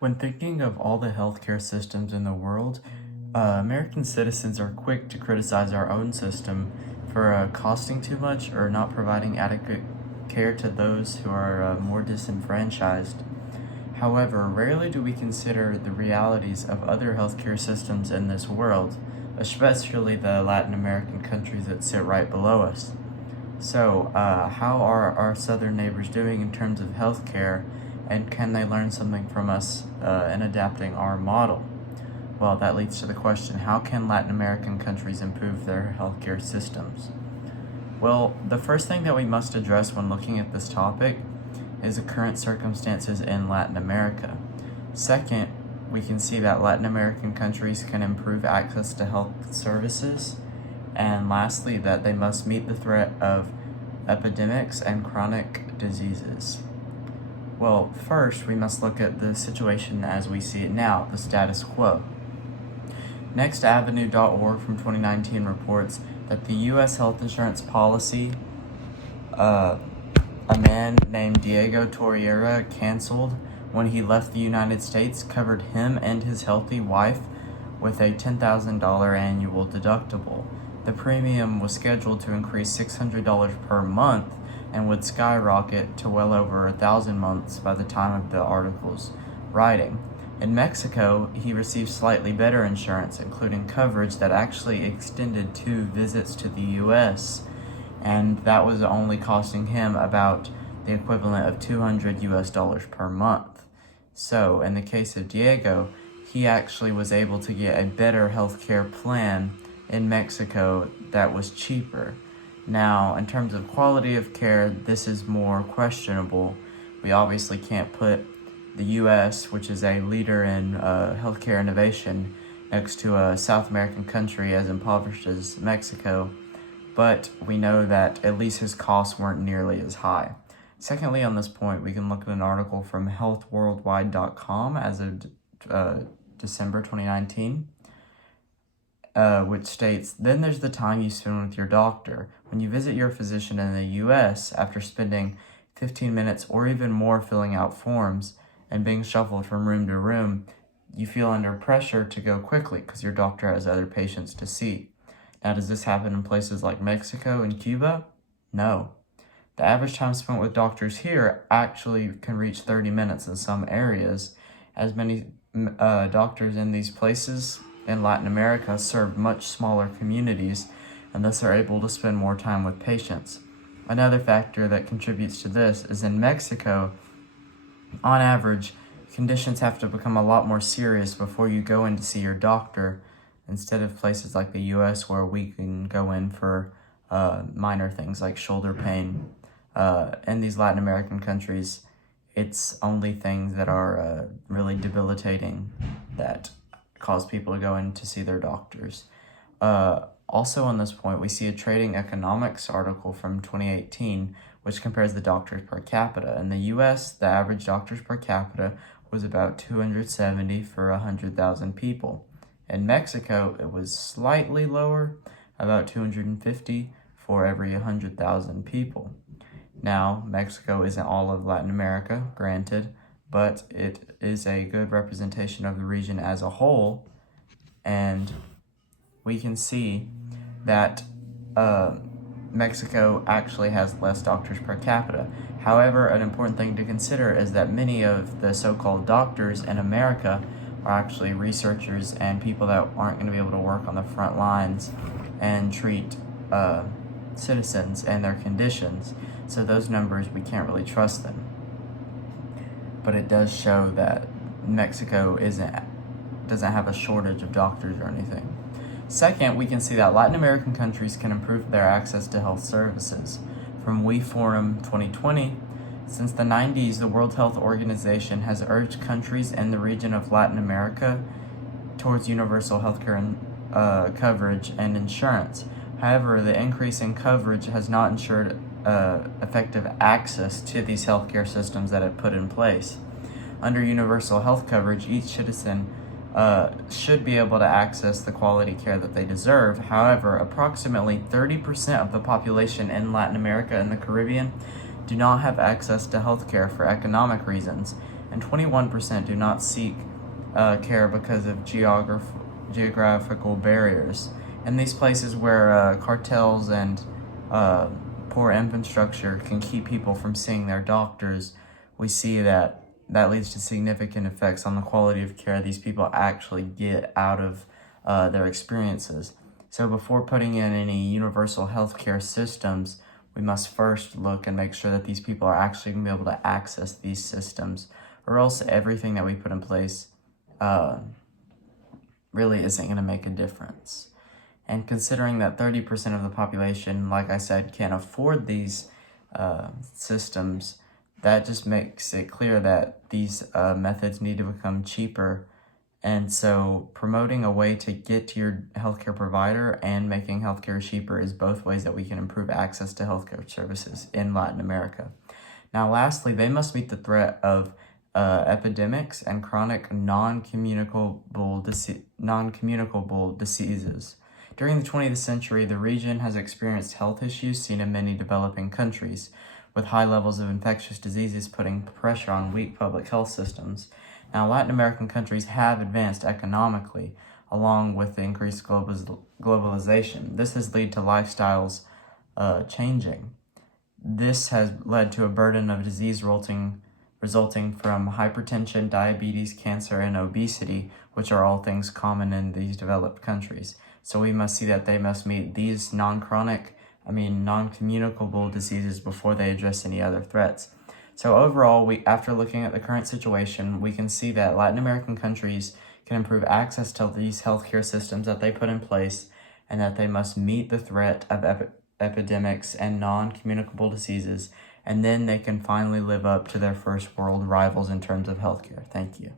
When thinking of all the healthcare systems in the world, American citizens are quick to criticize our own system for costing too much or not providing adequate care to those who are more disenfranchised. However, rarely do we consider the realities of other healthcare systems in this world, especially the Latin American countries that sit right below us. So, how are our southern neighbors doing in terms of healthcare, and can they learn something from us in adapting our model? Well, that leads to the question, how can Latin American countries improve their healthcare systems? Well, the first thing that we must address when looking at this topic is the current circumstances in Latin America. Second, we can see that Latin American countries can improve access to health services. And lastly, that they must meet the threat of epidemics and chronic diseases. Well, first, we must look at the situation as we see it now, the status quo. NextAvenue.org from 2019 reports that the U.S. health insurance policy, a man named Diego Torreira canceled when he left the United States, covered him and his healthy wife with a $10,000 annual deductible. The premium was scheduled to increase $600 per month and would skyrocket to well over 1,000 months by the time of the article's writing. In Mexico, he received slightly better insurance, including coverage that actually extended 2 visits to the U.S., and that was only costing him about the equivalent of $200 per month. So, in the case of Diego, he actually was able to get a better healthcare plan in Mexico that was cheaper. Now, in terms of quality of care, this is more questionable. We obviously can't put the U.S., which is a leader in healthcare innovation, next to a South American country as impoverished as Mexico, but we know that at least his costs weren't nearly as high. Secondly, on this point, we can look at an article from healthworldwide.com as of December 2019. Which states, then there's the time you spend with your doctor. When you visit your physician in the U.S., after spending 15 minutes or even more filling out forms and being shuffled from room to room, you feel under pressure to go quickly because your doctor has other patients to see. Now, does this happen in places like Mexico and Cuba? No. The average time spent with doctors here actually can reach 30 minutes in some areas, as many doctors in these places in Latin America serve much smaller communities and thus are able to spend more time with patients. Another factor that contributes to this is in Mexico, on average, conditions have to become a lot more serious before you go in to see your doctor, instead of places like the U.S. where we can go in for minor things like shoulder pain. In these Latin American countries, it's only things that are really debilitating that cause people to go in to see their doctors. Also on this point, we see a Trading Economics article from 2018, which compares the doctors per capita. In the U.S., the average doctors per capita was about 270 for 100,000 people. In Mexico, it was slightly lower, about 250 for every 100,000 people. Now, Mexico isn't all of Latin America, granted, but it is a good representation of the region as a whole, and we can see that Mexico actually has less doctors per capita. However, an important thing to consider is that many of the so-called doctors in America are actually researchers and people that aren't going to be able to work on the front lines and treat citizens and their conditions. So those numbers, we can't really trust them. But it does show that Mexico doesn't have a shortage of doctors or anything. Second, we can see that Latin American countries can improve their access to health services. From WeForum 2020, since the 90s, the World Health Organization has urged countries in the region of Latin America towards universal healthcare coverage and insurance. However, the increase in coverage has not ensured effective access to these healthcare systems that it put in place. Under universal health coverage, each citizen should be able to access the quality care that they deserve. However, approximately 30% of the population in Latin America and the Caribbean do not have access to health care for economic reasons, and and 21% do not seek care because of geographical barriers. In these places where cartels and poor infrastructure can keep people from seeing their doctors, we see that leads to significant effects on the quality of care these people actually get out of their experiences. So before putting in any universal healthcare systems, we must first look and make sure that these people are actually going to be able to access these systems, or else everything that we put in place really isn't going to make a difference. And considering that 30% of the population, like I said, can't afford these systems, that just makes it clear that these methods need to become cheaper. And so promoting a way to get to your healthcare provider and making healthcare cheaper is both ways that we can improve access to healthcare services in Latin America. Now, lastly, they must meet the threat of epidemics and chronic non-communicable diseases. During the 20th century, the region has experienced health issues seen in many developing countries, with high levels of infectious diseases putting pressure on weak public health systems. Now, Latin American countries have advanced economically, along with the increased globalization. This has led to lifestyles changing. This has led to a burden of disease resulting from hypertension, diabetes, cancer, and obesity, which are all things common in these developed countries. So we must see that they must meet these non-communicable diseases before they address any other threats. So overall, after looking at the current situation, we can see that Latin American countries can improve access to these healthcare systems that they put in place, and that they must meet the threat of epidemics and non-communicable diseases, and then they can finally live up to their first world rivals in terms of healthcare. Thank you.